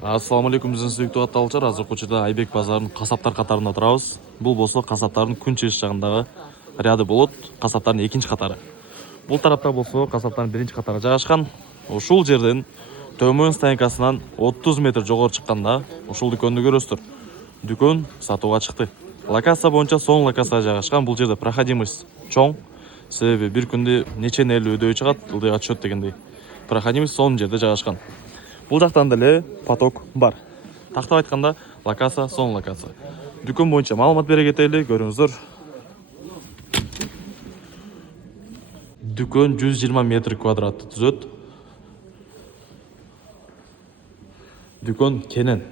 Ассаламу алейкум, биздин сүйүктүү катталуучулар. Азыркы учурда Айбек базарынын касаптар катарында турабыз. Бул болсо касаптардын күн чыгыш жагындагы ряды болот. Касаптардын экинчи катары. Бул тарапта болсо касаптардын биринчи катары жайгашкан. Ушул жерден төмөн станциясынан 30 метр жогору чыкканда ушул дүкөндү көрөсүздөр. Дүкөн сатууга чыкты. Локация боюнча сонун локацияга жайгашкан. Бул жерде проходимость чоң. Себеби бир күндө нече эле өдөй чыгат, ылдыйга түшөт дегендей. Проходимость сонун жерде жайгашкан. Бул жактан деле поток бар. Тактап айтканда, локация сонун локация. Дүкөн боюнча маалымат бере кетели, көрүңүздөр. Дүкөн 120 метр квадратты түзөт. Дүкөн кенен.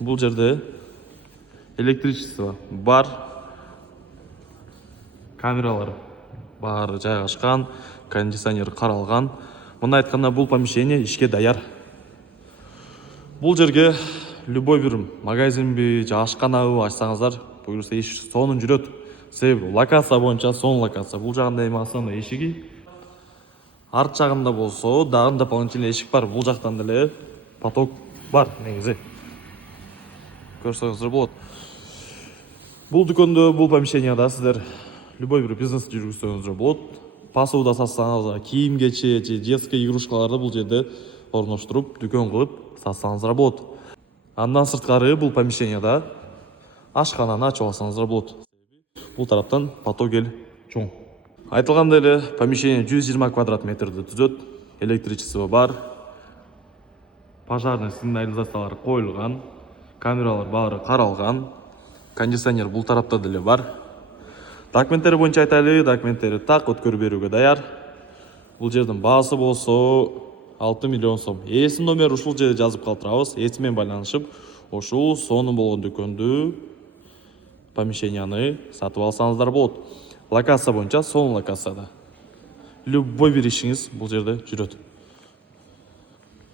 Бул жерде электричество бар. Камералар баары жайгашкан, кондиционер каралган. Мына айтканда бул помещение ишке даяр. Бул жерге любой бир магазинби, же ашканабы ачсаңыздар, буюрса иш сонун жүрөт. Себеби локация боюнча сонун локация. Бул жагында эми основной эшиги. Арт жагында болсо дагы дополнительный эшик бар. Бул жактан деле поток бар негизи. Көрсөңүздөр болот. Бул дүкөндө, бул помещенияда сиздер любой бир бизнес жүргүзсөңүздөр болот. Посуда сатсаңыздар, кийим-кечек же детский игрушкаларды бул жерде орноштуруп, дүкөн кылып сатсаңыздар болот. Андан сырткары бул помещенияда ашкананы ачып алсаңыздар болот. Бул тараптан поток эл чоң. Айтылгандай эле помещение 120 квадрат метрди түзөт. Электричество бар. Пожарный сигнализациялар коюлган. Камералар баары каралган. Кондиционер бул тарапта деле бар. Документтери боюнча айтайлы, документтери так өткөрүп берүүгө даяр. Бул жердин баасы болсо 6 миллион сом. Ээсинин номери ушул жерде жазып калтырабыз. Ээси менен байланышып, ушул сонун болгон дүкөндү, помещенияны сатып алсаңыздар болот. Локация боюнча сонун локацияда. Любой бир ишиңиз бул жерде жүрөт.